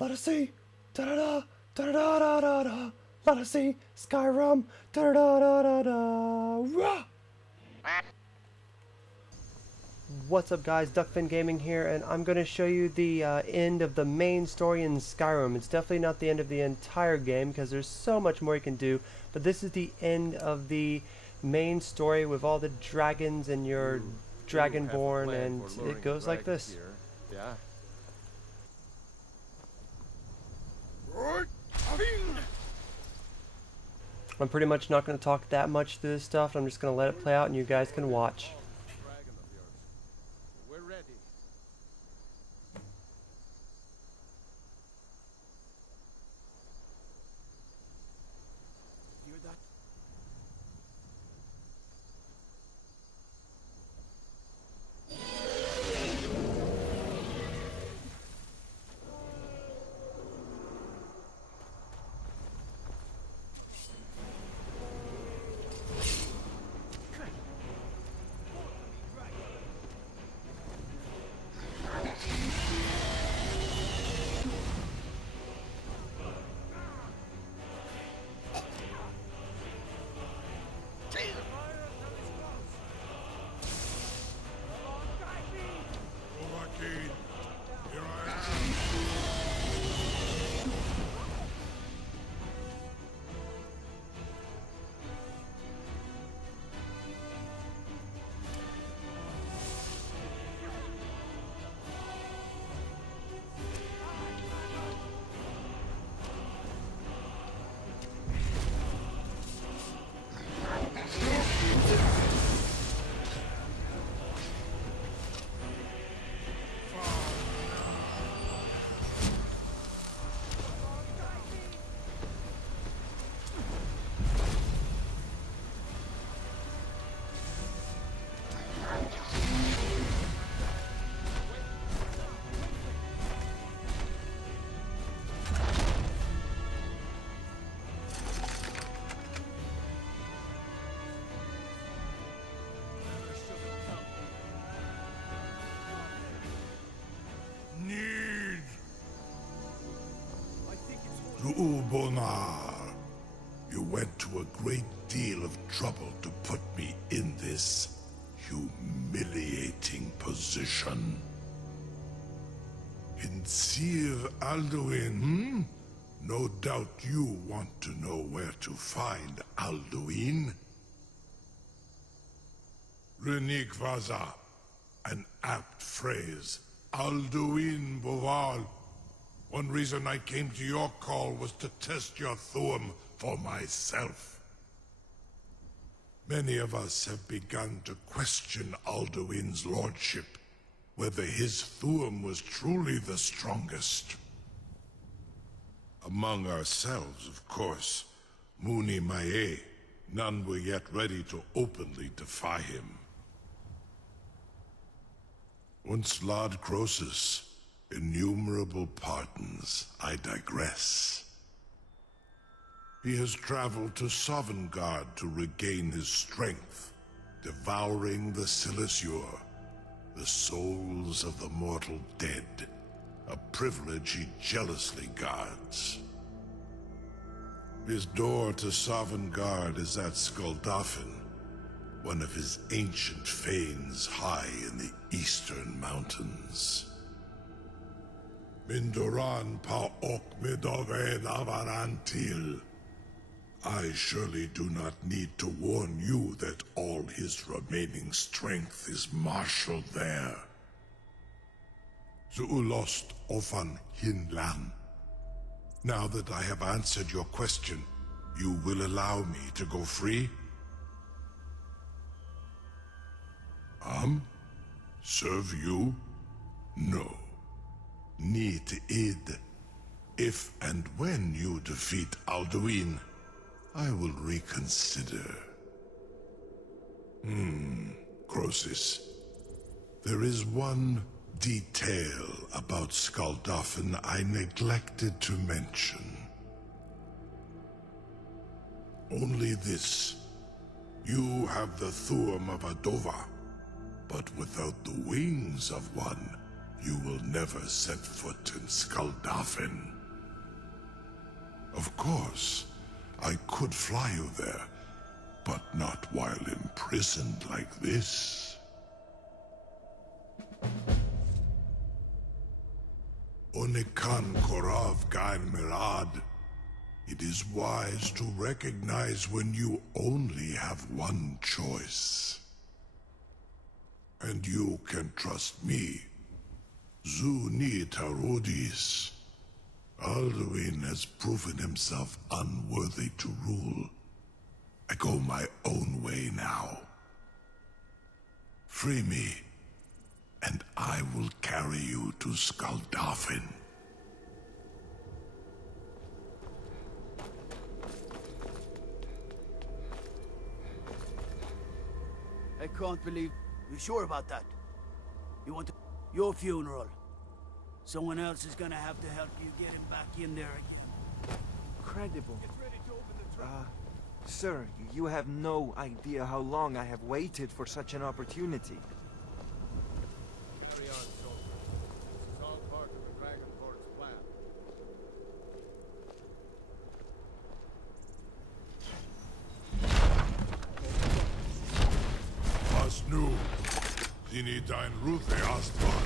Let us see. Da da da da da da da da. Let us see. Skyrim. Da da da da da. Rah! What's up, guys? Duckfin Gaming here, and I'm going to show you the end of the main story in Skyrim. It's definitely not the end of the entire game because there's so much more you can do, but this is the end of the main story with all the dragons and your dragonborn, and it goes like this. Here. Yeah. I'm pretty much not going to talk that much through this stuff. I'm just going to let it play out and you guys can watch. Dragon of yours. We're ready. Hear that? Ubonar, you went to a great deal of trouble to put me in this humiliating position. In Sir Alduin, No doubt you want to know where to find Alduin. Renikvaza, an apt phrase. Alduin Boval. One reason I came to your call was to test your Thuum for myself. Many of us have begun to question Alduin's lordship, whether his Thuum was truly the strongest. Among ourselves, of course, Muni Mae, none were yet ready to openly defy him. Once Lord Croesus, innumerable pardons, I digress. He has traveled to Sovngarde to regain his strength, devouring the Silesure, the souls of the mortal dead, a privilege he jealously guards. His door to Sovngarde is at Skuldafn, one of his ancient fanes high in the eastern mountains. Mindoran pa ok midove navarantil. I surely do not need to warn you that all his remaining strength is marshaled there. Zuulost ofan hinlan. Now that I have answered your question, you will allow me to go free? Serve you? No. Need id. If and when you defeat Alduin, I will reconsider. Croesus. There is one detail about Skuldafn I neglected to mention. Only this. You have the Thuum of Adova, but without the wings of one, you will never set foot in Skyrim. Of course, I could fly you there, but not while imprisoned like this. Onikan Korav Gain Mirad. It is wise to recognize when you only have one choice. And you can trust me. Zuni Tarudis. Alduin has proven himself unworthy to rule. I go my own way now. Free me, and I will carry you to Skyrim. I can't believe... You sure about that? You want to... Your funeral. Someone else is gonna have to help you get him back in there again. Incredible. Get ready to open the trap. Sir, you have no idea how long I have waited for such an opportunity. Carry on, soldier. This is all part of the Dragon Lord's plan. Was nu, Zini dein Ruthe Astval.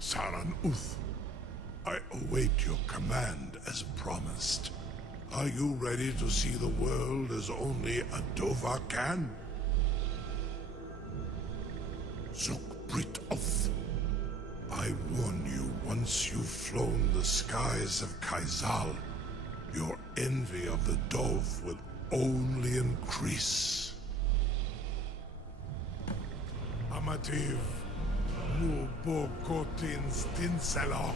Saran Uth, I await your command as promised. Are you ready to see the world as only a Dova can? Zuk Brit Oth. I warn you, once you've flown the skies of Kaizal, your envy of the Dove will only increase. Amativ, mu bo kotin stinselok.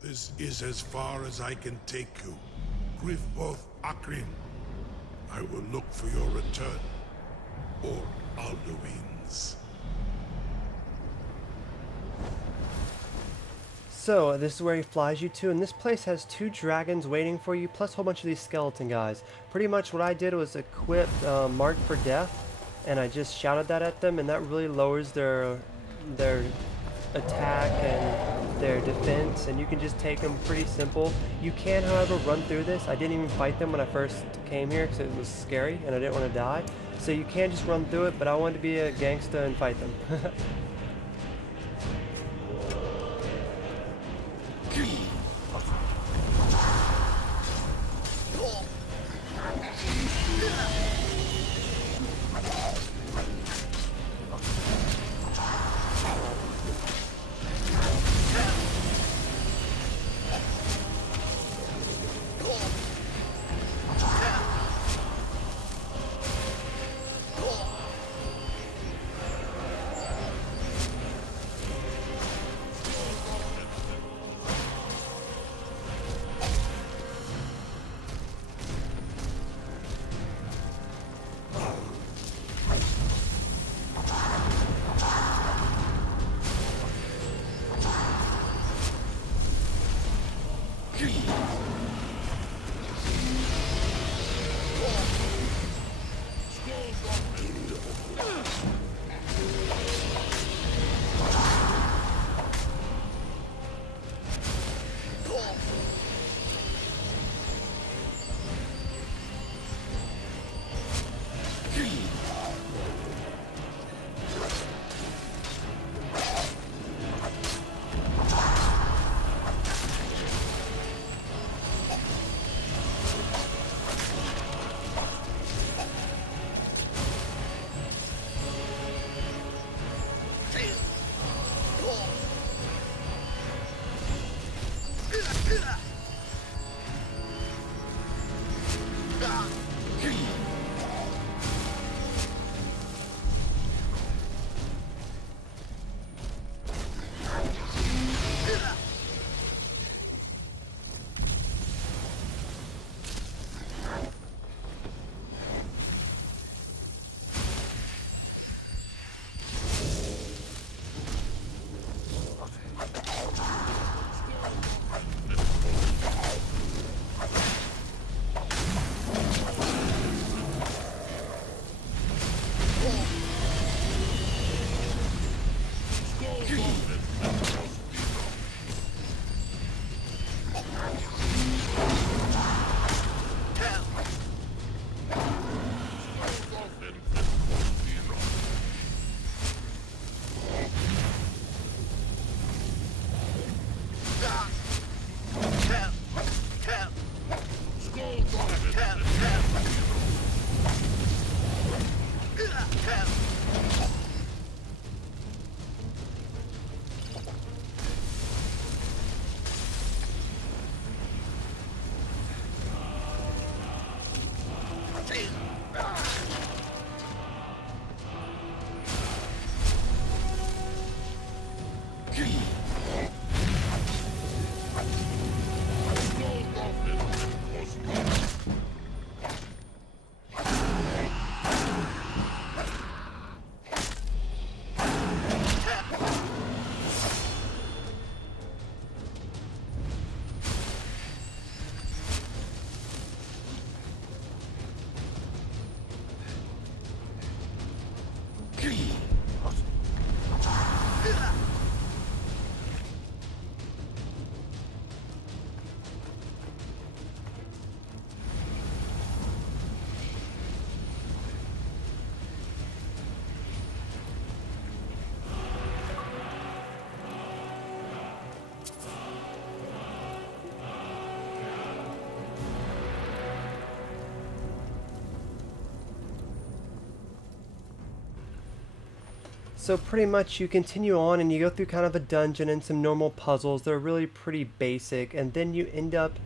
This is as far as I can take you. Grifboth Akrin. I will look for your return. Or Alduin's. So, this is where he flies you to, and this place has 2 dragons waiting for you, plus a whole bunch of these skeleton guys. Pretty much what I did was equip Mark for Death, and I just shouted that at them, and that really lowers their attack and their defense, and you can just take them pretty simple. You can, however, run through this. I didn't even fight them when I first came here because it was scary, and I didn't want to die. So you can just run through it, but I wanted to be a gangsta and fight them. So pretty much you continue on and you go through kind of a dungeon and some normal puzzles. They're really pretty basic, and then you end up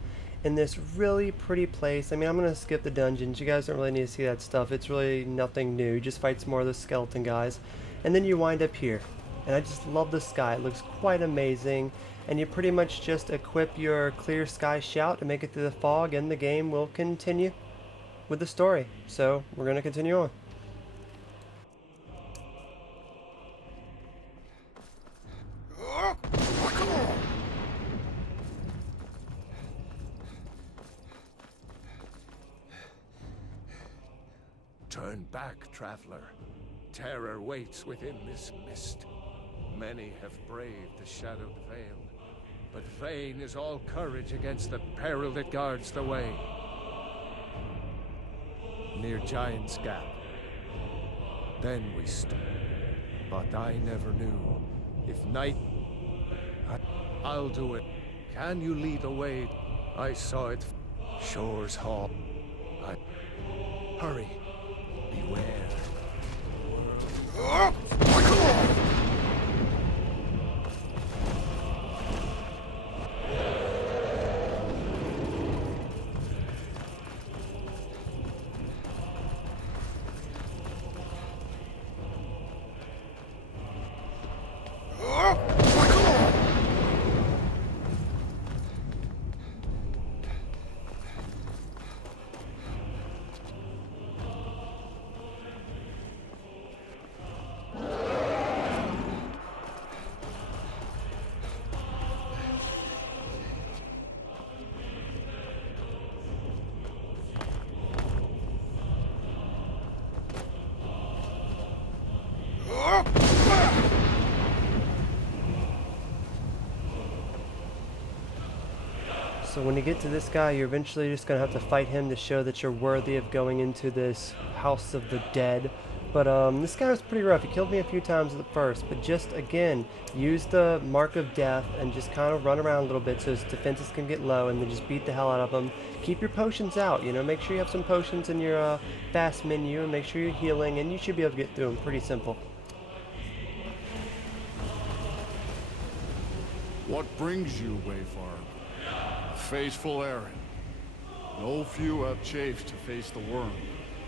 in this really pretty place. I mean, I'm going to skip the dungeons. You guys don't really need to see that stuff. It's really nothing new. You just fight some more of the skeleton guys. And then you wind up here. And I just love the sky. It looks quite amazing. And you pretty much just equip your clear sky shout to make it through the fog, and the game will continue with the story. So we're going to continue on. Turn back, traveler. Terror waits within this mist. Many have braved the shadowed veil, but vain is all courage against the peril that guards the way. Near Giant's Gap. Then we stood. But I never knew if night... Alduin, can you lead the way? I saw it. Shore's Hall. Hurry. Beware. So when you get to this guy, you're eventually just going to have to fight him to show that you're worthy of going into this House of the Dead. But this guy was pretty rough. He killed me a few times at first, but just, again, use the Mark of Death and just kind of run around a little bit so his defenses can get low, and then just beat the hell out of him. Keep your potions out, you know, make sure you have some potions in your fast menu, and make sure you're healing, and you should be able to get through them. Pretty simple. What brings you, Wayfarer? Faithful errand. No few have chafed to face the worm,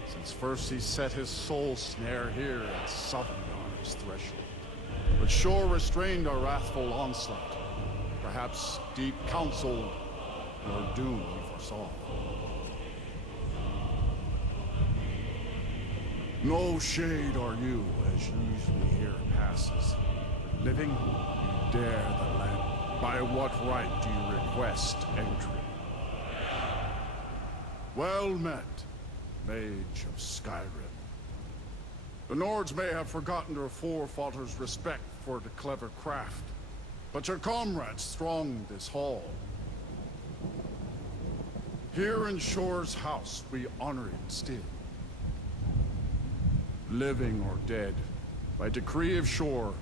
since first he set his soul snare here at Sovngar's threshold. But Shore restrained our wrathful onslaught. Perhaps deep counseled, your doom he foresaw. No shade are you, as usually here passes. Living, you dare the land. By what right do you request entry? Well met, Mage of Skyrim. The Nords may have forgotten their forefathers' respect for the clever craft, but your comrades throng this hall. Here in Shore's house, we honor it still. Living or dead, by decree of Shore,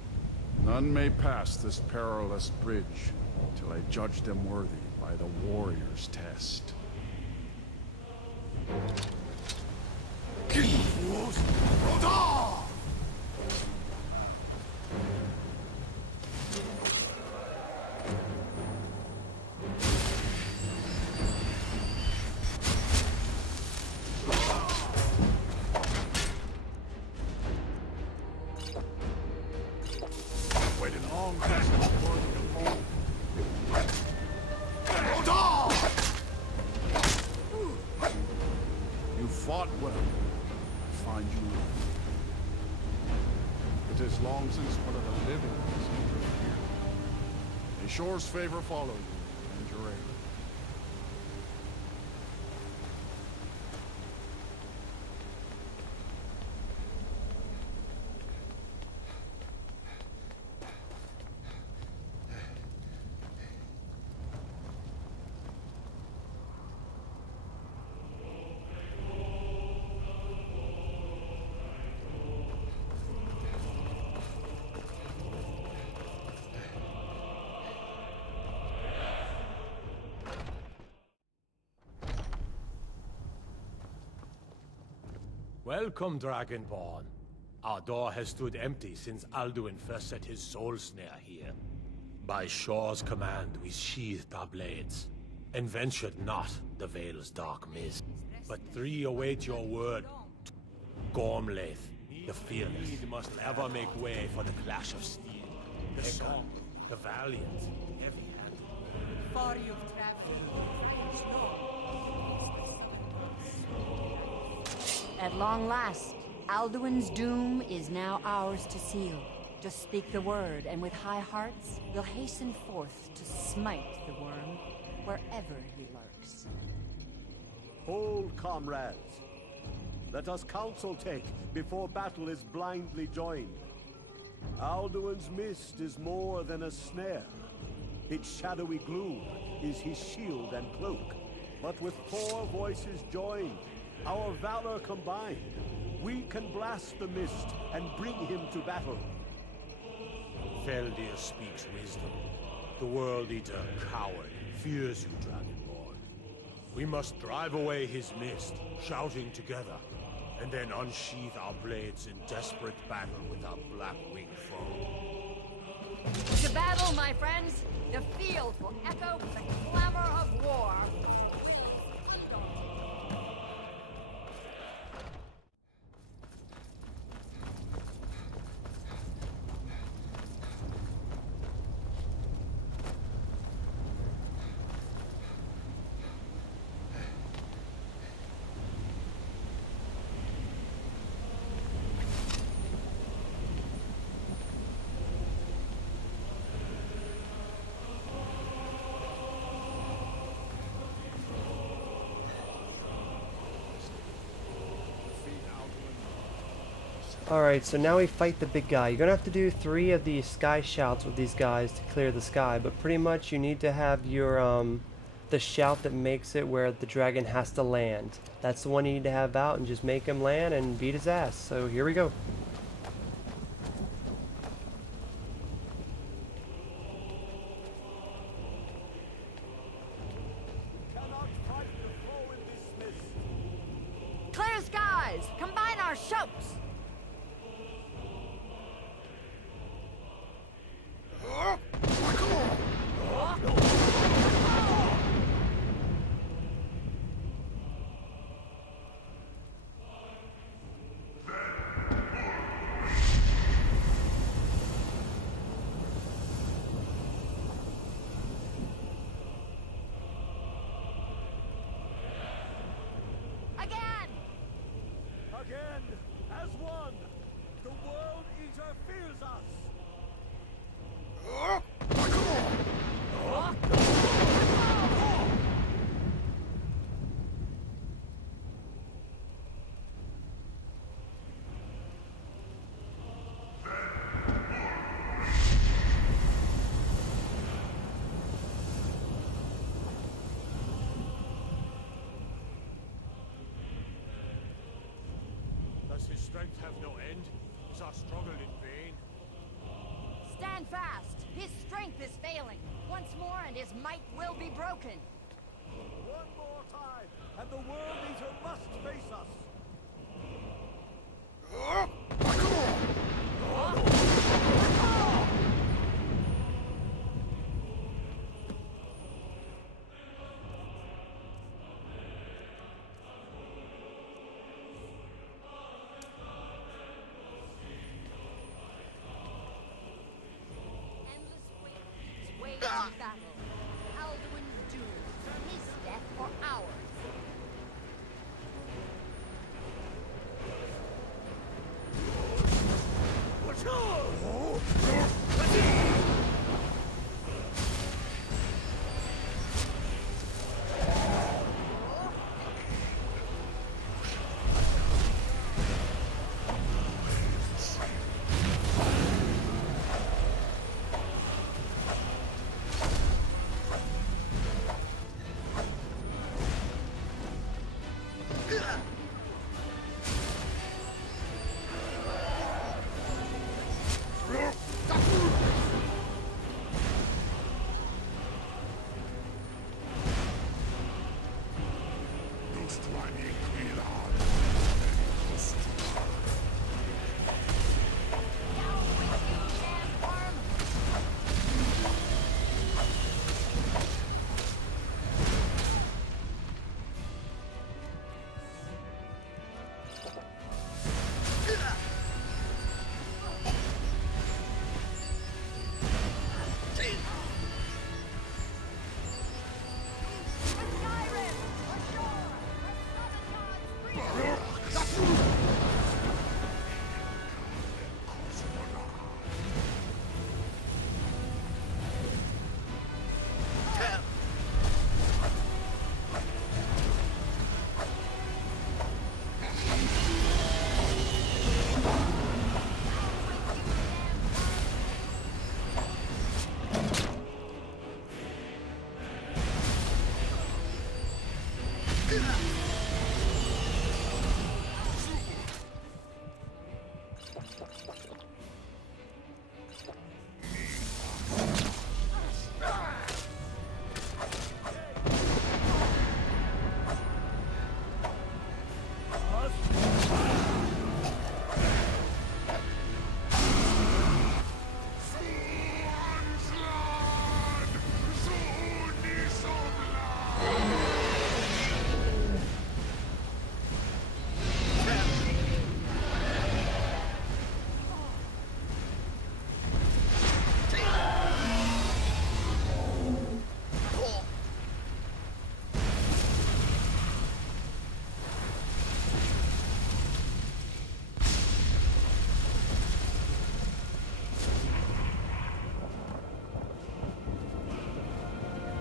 none may pass this perilous bridge till I judge them worthy by the warrior's test. Waited a long time for the home. You fought well. I find you. It is long since one of the living has entered here. May Shore's favor follow you and your aid. Welcome, Dragonborn. Our door has stood empty since Alduin first set his soul snare here. By Shore's command, we sheathed our blades, and ventured not the Vale's dark mist. But three await your word. Gormlaith, the fearless, must ever make way for the clash of steel. The strong, the valiant, heavy-handed. Far you've traveled. At long last, Alduin's doom is now ours to seal. Just speak the word, and with high hearts, we'll hasten forth to smite the worm wherever he lurks. Hold, comrades. Let us counsel take before battle is blindly joined. Alduin's mist is more than a snare. Its shadowy gloom is his shield and cloak. But with 4 voices joined, our valor combined, we can blast the mist and bring him to battle. Feldir speaks wisdom. The World Eater, coward, fears you, Dragonborn. We must drive away his mist, shouting together, and then unsheath our blades in desperate battle with our black-winged foe. To battle, my friends! The field will echo with the clamor of war! Alright, so now we fight the big guy. You're gonna have to do 3 of these sky shouts with these guys to clear the sky, but pretty much you need to have your the shout that makes it where the dragon has to land. That's the one you need to have out, and just make him land and beat his ass. So here we go. Cannot fight the foe in this mist. Clear skies! Combine our shouts! strength have no end? Is our struggle in vain? Stand fast! His strength is failing. Once more and his might will be broken. One more time, and the World Eater must face us. Endless wait in battle. Alduin's doom. His death or ours.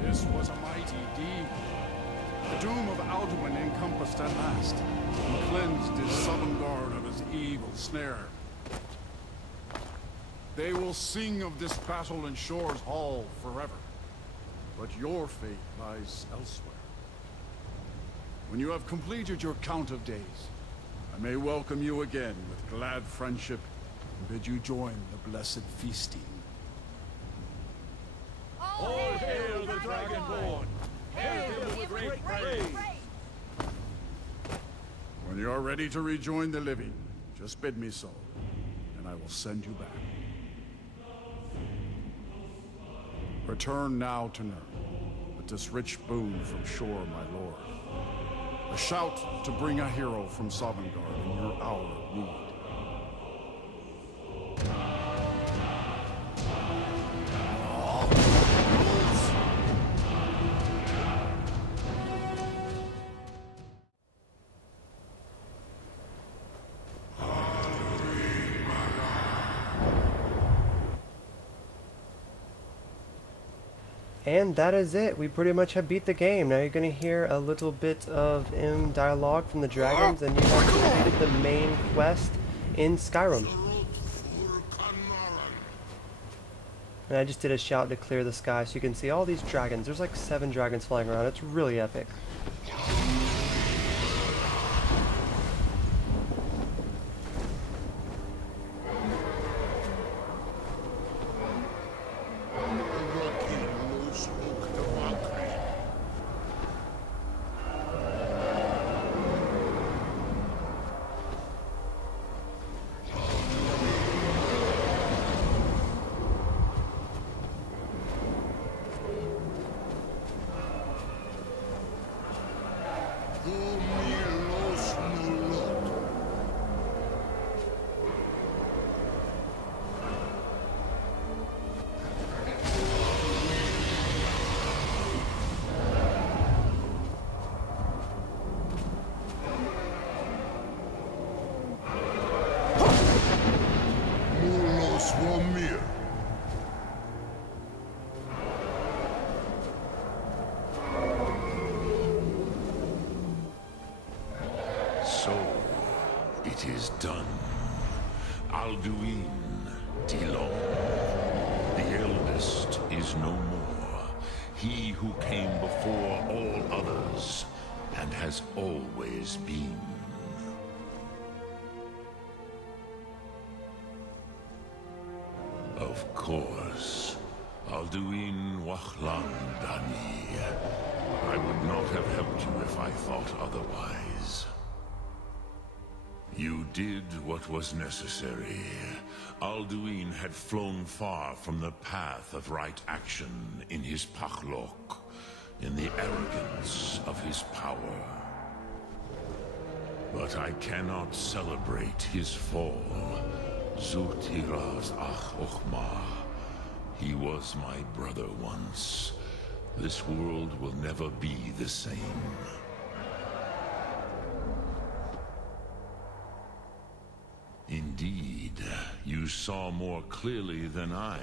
This was a mighty deed. The doom of Alduin encompassed at last, and cleansed his southern guard of his evil snare. They will sing of this battle in Shore's Hall forever, but your fate lies elsewhere. When you have completed your count of days, I may welcome you again with glad friendship and bid you join the blessed feasting. All Hail the Dragonborn! Hail him with great praise! When you are ready to rejoin the living, just bid me so, and I will send you back. Return now to Nurn, with this rich boon from Shore, my lord. A shout to bring a hero from Sovngarde in your hour of need. And that is it. We pretty much have beat the game. Now you're going to hear a little bit of dialogue from the dragons, and you have completed the main quest in Skyrim. And I just did a shout to clear the sky so you can see all these dragons. There's like 7 dragons flying around. It's really epic. is done. Alduin, Dilon. The eldest is no more. He who came before all others, and has always been. Of course, Alduin Wachlan Dani. I would not have helped you if I thought otherwise. You did what was necessary. Alduin had flown far from the path of right action in his Pachlok, in the arrogance of his power. But I cannot celebrate his fall. Zutiraz Ach Ochma. He was my brother once. This world will never be the same. Indeed, you saw more clearly than I.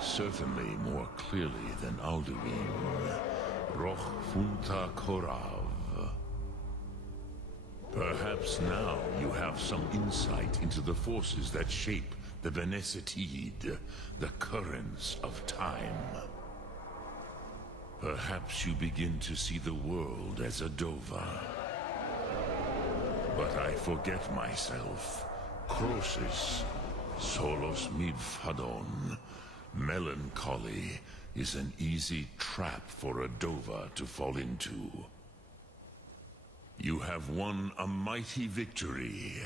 Certainly more clearly than Alduin. Roch Funta Korav. Perhaps now you have some insight into the forces that shape the Benesitid, the currents of time. Perhaps you begin to see the world as a Dova. But I forget myself. Crosis, Solos Midfadon. Melancholy is an easy trap for a Dova to fall into. You have won a mighty victory,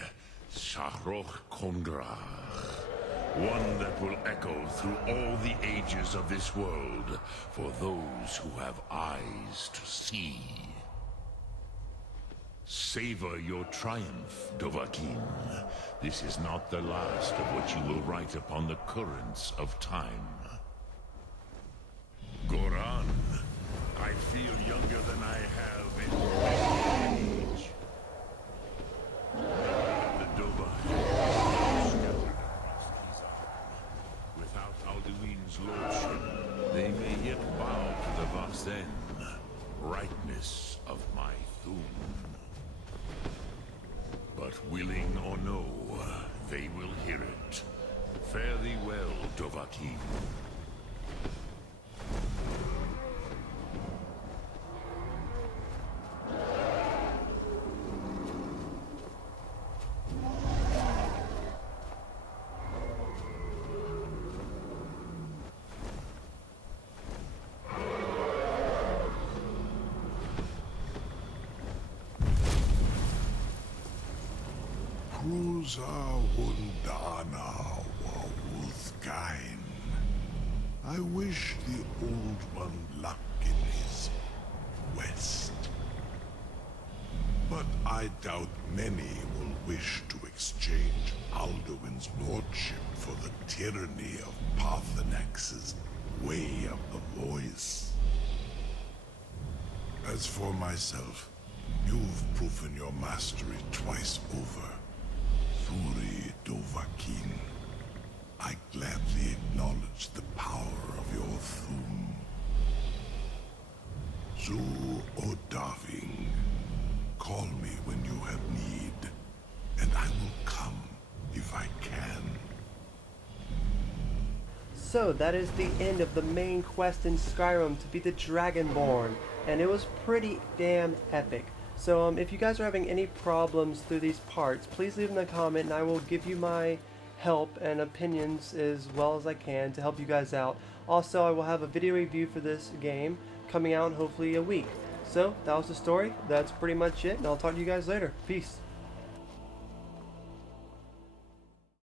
Shahroch Kongrach. One that will echo through all the ages of this world for those who have eyes to see. Savor your triumph, Dovahkiin. This is not the last of what you will write upon the currents of time. Goran, I feel younger than I have in many age. The Dova scattered across Kizar. Without Alduin's lordship, they may yet bow to the Vasen, brightness of my Thum. But willing or no, they will hear it. Fare thee well, Dovahkiin. Cruza Hundana Wawuthkain. I wish the Old One luck in his quest. But I doubt many will wish to exchange Alduin's lordship for the tyranny of Parthenax's way of the voice. As for myself, you've proven your mastery twice over. Thuri Dovahkiin, I gladly acknowledge the power of your Thum. Zu Odaving, call me when you have need, and I will come if I can. So that is the end of the main quest in Skyrim to be the Dragonborn, and it was pretty damn epic. So if you guys are having any problems through these parts, please leave them in the comment and I will give you my help and opinions as well as I can to help you guys out. Also, I will have a video review for this game coming out in hopefully a week. So that was the story. That's pretty much it, and I'll talk to you guys later. Peace.